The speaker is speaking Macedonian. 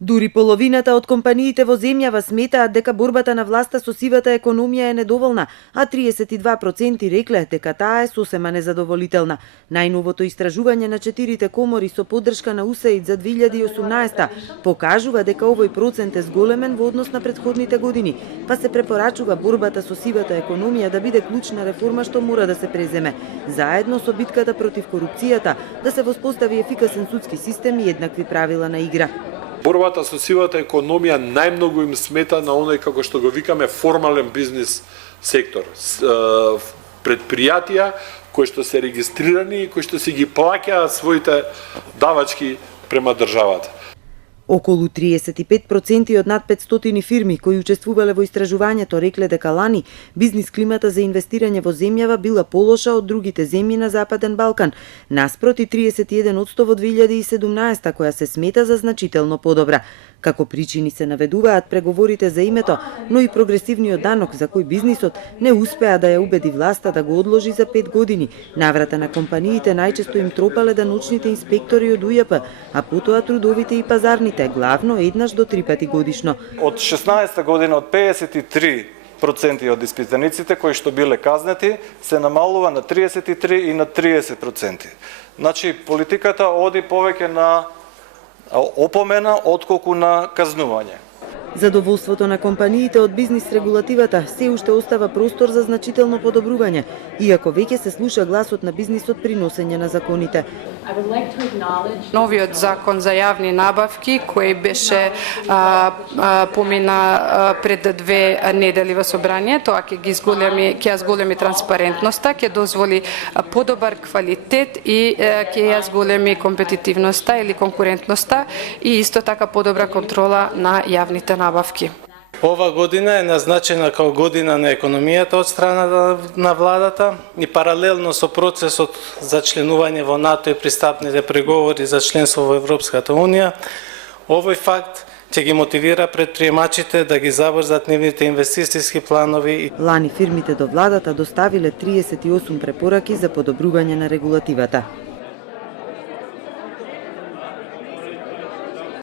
Дури половината од компаниите во земјава сметаат дека борбата на власта со сивата економија е недоволна, а 32% рекле дека таа е сосема незадоволителна. Најновото истражување на 4 комори со поддршка на УСАИД за 2018 покажува дека овој процент е зголемен во однос на претходните години, па се препорачува борбата со сивата економија да биде клучна реформа што мора да се преземе, заедно со битката против корупцијата, да се воспостави ефикасен судски систем и еднакви правила на игра. Борбата со сивата економија најмногу им смета на оној, како што го викаме, формален бизнис сектор. Предпријатија кои што се регистрирани и кои што си ги плаќаат своите давачки према државата. Околу 35% од над 500 фирми кои учествувале во истражувањето рекле дека лани бизнис климата за инвестирање во земјава била полоша од другите земји на Западен Балкан, наспроти 31% во 2017 која се смета за значително подобра. Како причини се наведуваат преговорите за името, но и прогресивниот данок за кој бизнисот не успеа да ја убеди власта да го одложи за 5 години. Наврата на компаниите најчесто им тропале даночните инспектори од УЈП, а потоа трудовите и пазарните, главно еднаш до 3 пати годишно. Од 16 година од 53% од испитаниците кои што биле казнети се намалува на 33 и на 30%. Значи политиката оди повеќе на опомена отколку на казнување. Задоволството на компаниите од бизнис регулативата се уште остава простор за значително подобрување, иако веќе се слуша гласот на бизнисот при носење на законите. Новиот закон за јавни набавки, кој беше помина пред 2 недели во собрание, тоа ќе ја зголеми транспарентноста, ќе дозволи подобар квалитет и ќе ја зголеми компетитивноста или конкурентноста и исто така подобра контрола на јавните набавки. Ова година е назначена како година на економијата од страна на владата и паралелно со процесот за членување во НАТО и пристапните преговори за членство во Европската Унија, овој факт ќе ги мотивира предприемачите да ги забрзат нивните инвестициски планови. Лани фирмите до владата доставиле 38 препораки за подобрување на регулативата.